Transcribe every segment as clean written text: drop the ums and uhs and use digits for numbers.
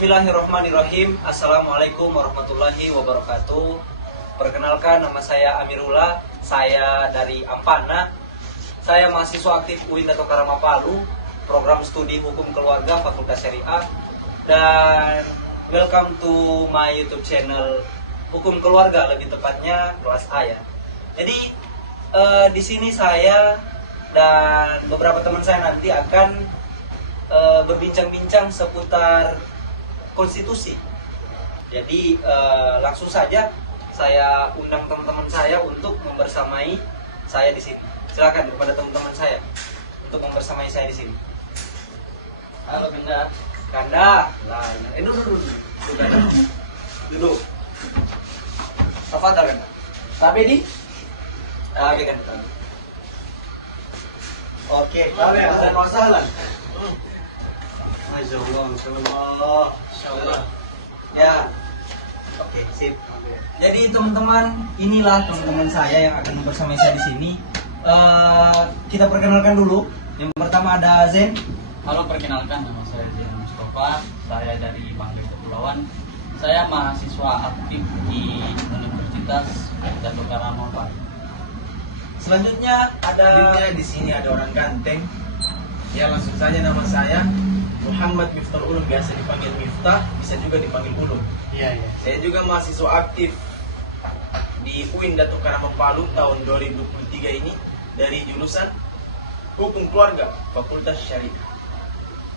Bismillahirrahmanirrahim. Assalamualaikum warahmatullahi wabarakatuh. Perkenalkan, nama saya Amirullah. Saya dari Ampana. Saya mahasiswa aktif UIN Dato Karama Palu, program studi hukum keluarga Fakultas Syariah. Dan welcome to my YouTube channel Hukum Keluarga, lebih tepatnya kelas A ya. Jadi di sini saya dan beberapa teman saya nanti akan berbincang-bincang seputar konstitusi. Jadi langsung saja saya undang teman-teman saya untuk membersamai saya di sini. Silakan kepada teman-teman saya untuk membersamai saya di sini. Halo Kanda. Kanda. Nah, duduk. Duduk. Tafadhal Kanda. Tapi di Tapi Kanda. Oke, ada masalah. Masya Allah, Masya Allah. Ya, oke, sip. Jadi teman-teman, inilah teman-teman saya yang akan bersamai saya di sini. Kita perkenalkan dulu. Yang pertama ada Zen. Halo, perkenalkan, nama saya Zen Mustafa. Saya dari Mangga Kepulauan. Saya mahasiswa aktif di Universitas Dato Karama Palu. Selanjutnya ada Di sini ada orang ganteng. Ya, langsung saja, nama saya Muhammad Miftah Ulum, biasa dipanggil Miftah, bisa juga dipanggil Ulum. Iya. Saya juga mahasiswa aktif di UIN Dato Karama Palu tahun 2023 ini dari jurusan Hukum Keluarga, Fakultas Syariah.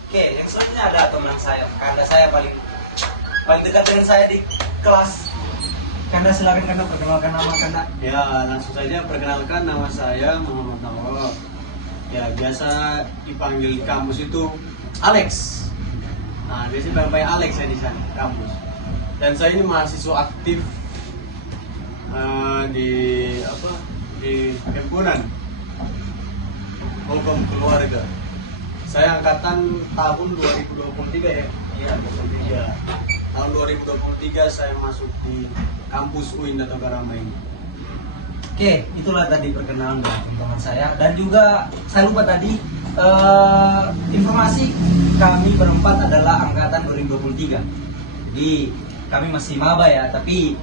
Oke, yang selanjutnya ada teman saya. Kanda saya paling dekat dengan saya di kelas. Kanda silakan Kanda perkenalkan nama Kanda. Ya, langsung saja perkenalkan, nama saya Muhammad Nawar. Ya, biasa dipanggil di kampus itu Alex. Nah, biasanya panggil Alex ya di sana kampus. Dan saya ini mahasiswa aktif di himpunan hukum keluarga. Saya angkatan tahun 2023 ya. Iya, 2023. Tahun 2023 saya masuk di kampus UIN Dato Karama ini. Oke, itulah tadi perkenalan dari teman-teman saya. Dan juga saya lupa tadi informasi kami berempat adalah angkatan 2023. Jadi kami masih maba ya, tapi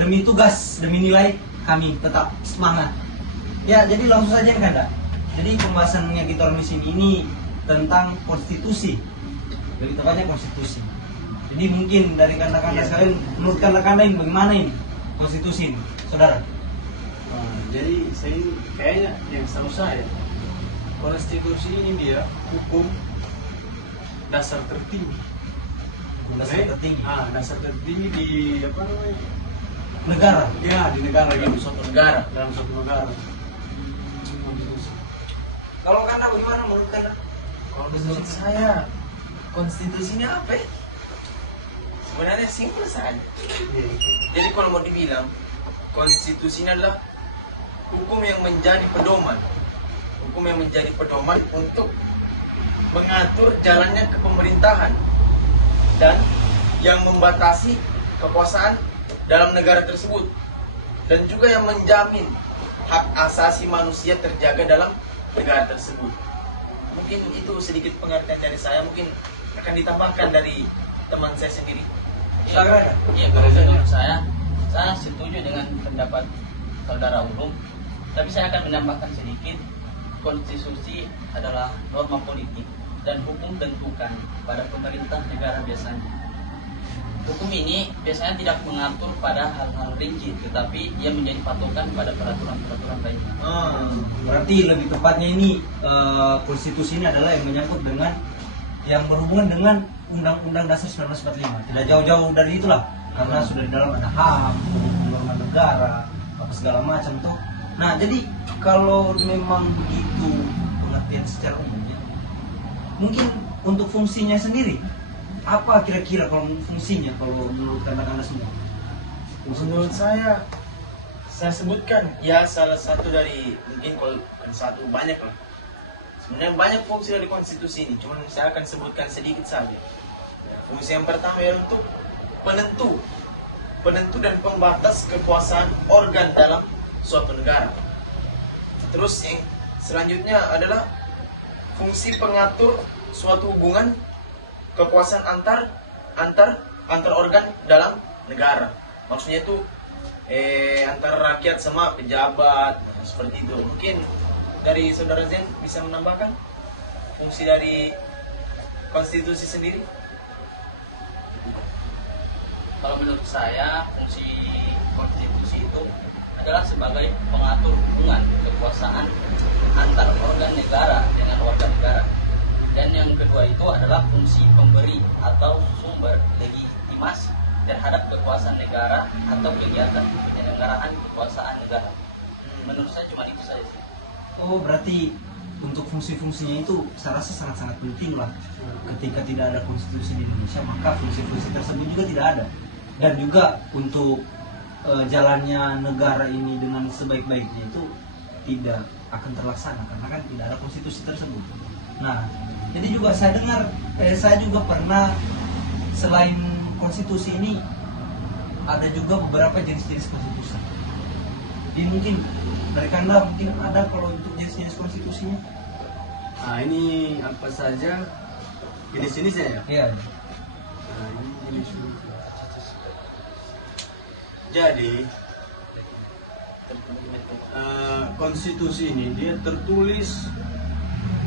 demi tugas, demi nilai kami tetap semangat. Ya, jadi langsung saja Kanda. Jadi pembahasannya kita orang di sini ini tentang konstitusi. Jadi tepatnya konstitusi. Jadi mungkin dari Kanda-kanda sekalian, menurut Kanda-kanda ini bagaimana ini konstitusi ini, saudara? Jadi saya kayaknya yang setahu saya konstitusi ini dia hukum dasar tertinggi. Dasar tertinggi. Dasar tertinggi di apa namanya? Negara. Ya, di negara Dalam gitu. suatu negara. Dalam suatu negara. Kalau Kanda bagaimana menurut Kanda? Kalau menurut saya, konstitusinya apa ya? Sebenarnya simpel saja. Jadi kalau mau dibilang, konstitusinya adalah hukum yang menjadi pedoman. Hukum yang menjadi pedoman untuk mengatur jalannya kepemerintahan dan yang membatasi kekuasaan dalam negara tersebut, dan juga yang menjamin hak asasi manusia terjaga dalam negara tersebut. Mungkin itu sedikit pengertian dari saya, mungkin akan ditambahkan dari teman saya sendiri. Silakan. Ya, kalau menurut saya setuju dengan pendapat saudara Ulum. Tapi saya akan menambahkan sedikit. Konstitusi adalah norma politik dan hukum tentukan pada pemerintah negara biasanya. Hukum ini biasanya tidak mengatur pada hal-hal rinci, tetapi ia menjadi patokan pada peraturan-peraturan lainnya. Berarti lebih tepatnya ini konstitusi ini adalah yang menyangkut dengan yang berhubungan dengan Undang-Undang Dasar 1945. Tidak jauh-jauh dari itulah, karena sudah di dalam ada HAM, norma negara, apa segala macam tuh. Nah, jadi kalau memang begitu pengertian secara umumnya, mungkin untuk fungsinya sendiri, apa kira-kira kalau fungsinya kalau menurut Kanda-kanda semua? Menurut saya sebutkan ya salah satu dari, mungkin kalau satu banyak lah. Sebenarnya banyak fungsi dari konstitusi ini, cuman saya akan sebutkan sedikit saja. Fungsi yang pertama yaitu untuk penentu dan pembatas kekuasaan organ dalam suatu negara. Terus yang selanjutnya adalah fungsi pengatur suatu hubungan kekuasaan antar antar organ dalam negara. Maksudnya itu antar rakyat sama pejabat seperti itu. Mungkin dari saudara Zen bisa menambahkan fungsi dari konstitusi sendiri. Kalau menurut saya fungsi konstitusi itu adalah sebagai pengatur hubungan kekuasaan antar organ negara dengan warga negara. Dan yang kedua itu adalah fungsi pemberi atau sumber legitimasi terhadap kekuasaan negara atau kegiatan penyelenggaraan kekuasaan negara. Menurut saya cuma itu saja sih. Oh, berarti untuk fungsi-fungsinya itu saya rasa sangat-sangat penting lah. Ketika tidak ada konstitusi di Indonesia, maka fungsi-fungsi tersebut juga tidak ada. Dan juga untuk jalannya negara ini dengan sebaik-baiknya itu tidak akan terlaksana karena kan tidak ada konstitusi tersebut. Nah, jadi juga saya dengar, saya juga pernah selain konstitusi ini ada juga beberapa jenis-jenis konstitusi. Jadi mungkin dari Kanda mungkin ada kalau untuk jenis-jenis konstitusinya. Nah, ini apa saja jenis-jenisnya ya? Iya. Nah, ini jenis. Jadi konstitusi ini dia tertulis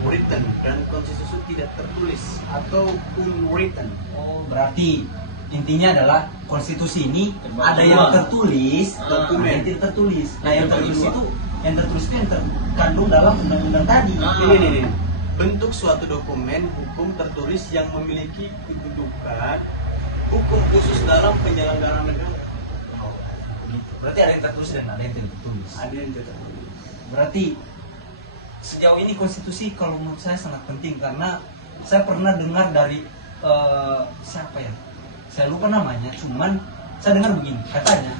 written dan konstitusi tidak tertulis atau unwritten. Oh, berarti intinya adalah konstitusi ini ada Terbagi yang dua. tertulis, Dokumen. ada yang tidak tertulis. Nah, yang Terbagi tertulis dua. itu yang terkandung dalam undang-undang tadi. Ini. Bentuk suatu dokumen hukum tertulis yang memiliki kedudukan hukum khusus dalam penyelenggaraan negara. Berarti ada yang tertulis dan ada yang tidak tertulis. Ada yang tidak tertulis. Berarti sejauh ini konstitusi kalau menurut saya sangat penting karena saya pernah dengar dari siapa ya? Saya lupa namanya, cuman saya dengar begini, katanya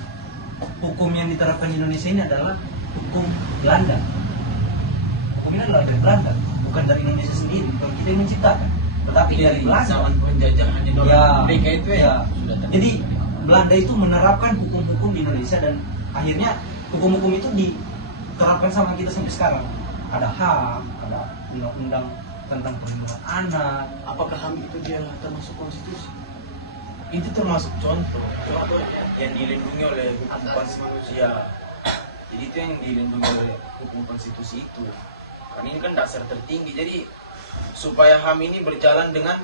hukum yang diterapkan di Indonesia ini adalah hukum Belanda. Hukum ini adalah dari Belanda, bukan dari Indonesia sendiri, bukan kita yang menciptakan, tetapi dari Belanda. Zaman penjajahannya dulu Ya, mereka itu ya. Jadi Belanda itu menerapkan hukum-hukum di Indonesia dan akhirnya hukum-hukum itu diterapkan sama kita sampai sekarang. Ada HAM, ada undang-undang tentang perlindungan anak. Apakah HAM itu dia termasuk konstitusi? Itu termasuk contoh yang dilindungi oleh hukum konstitusi ya. Jadi itu yang dilindungi oleh hukum konstitusi itu. Karena ini kan dasar tertinggi. Jadi supaya HAM ini berjalan dengan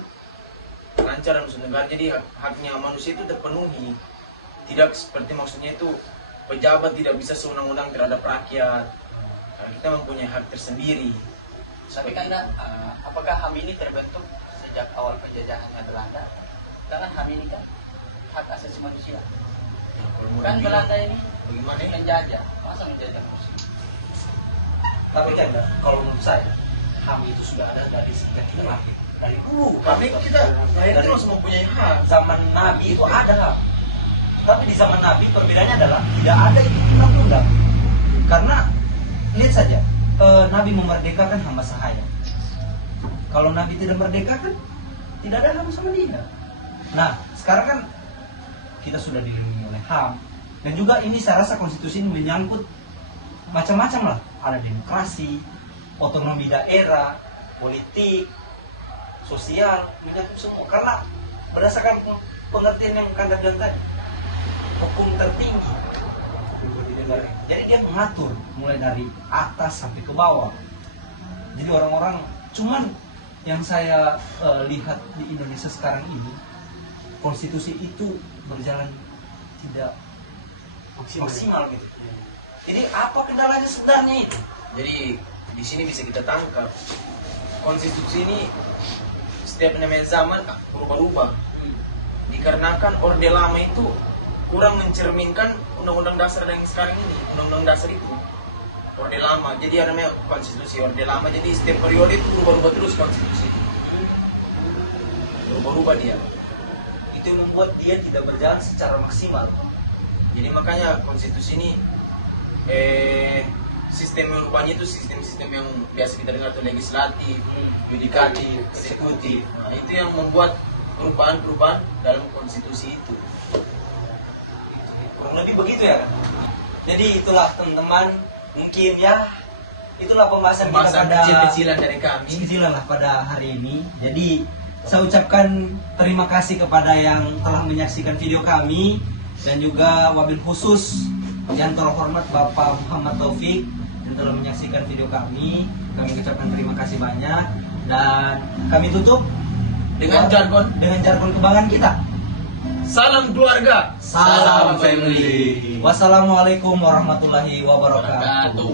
lancar dan negara, jadi haknya manusia itu terpenuhi. Tidak seperti maksudnya itu pejabat tidak bisa sewenang-wenang terhadap rakyat. Karena kita mempunyai hak tersendiri. Tapi kan apakah HAM ini terbentuk sejak awal penjajahannya Belanda? Sedangkan HAM ini kan hak asasi manusia. Kan Belanda ini Bagaimana ya? menjajah, masa menjajah manusia? Tapi kan kalau menurut saya HAM itu sudah ada dari sejak kita lahir. Dari dulu. Kami kita itu langsung mempunyai hak. Zaman Nabi itu ada HAM. Tapi di zaman Nabi perbedaannya adalah tidak ada itu undang-undang. Karena lihat saja, Nabi memerdekakan hamba sahaya. Kalau Nabi tidak merdekakan, tidak ada HAM sama dia. Nah, sekarang kan kita sudah dilindungi oleh HAM. Dan juga ini saya rasa konstitusi ini menyangkut macam-macam lah. Ada demokrasi, otonomi daerah, politik, sosial, mencakup semua. Karena berdasarkan pengertian yang Kanda bilang tadi, hukum tertinggi di negara. Jadi dia mengatur mulai dari atas sampai ke bawah. Jadi orang-orang, cuman yang saya lihat di Indonesia sekarang ini, konstitusi itu berjalan tidak maksimal gitu. Jadi apa kendalanya sebenarnya itu? Jadi di sini bisa kita tangkap konstitusi ini setiap namanya zaman berubah-ubah. Dikarenakan orde lama itu kurang mencerminkan undang-undang dasar yang sekarang ini. Undang-undang dasar itu orde lama. Jadi ada namanya konstitusi orde lama. Jadi setiap periode itu berubah-ubah terus konstitusi. Berubah-ubah dia. Itu yang membuat dia tidak berjalan secara maksimal. Jadi makanya konstitusi ini sistem yang rupanya itu sistem-sistem yang biasa kita dengar itu legislatif, yudikatif, eksekutif. Nah, itu yang membuat perubahan-perubahan dalam konstitusi itu. Kurang lebih begitu ya. Jadi itulah teman-teman, mungkin ya itulah pembahasan kita pada kecil-kecilan dari kami. kecil-kecilan lah pada hari ini. Jadi Saya ucapkan terima kasih kepada yang telah menyaksikan video kami dan juga wabil khusus yang terhormat Bapak Muhammad Taufik yang telah menyaksikan video kami. Kami ucapkan terima kasih banyak dan kami tutup Dengan jargon. kebanggaan kita. Salam keluarga. Salam family. Wassalamualaikum warahmatullahi wabarakatuh. Wabarakatuh.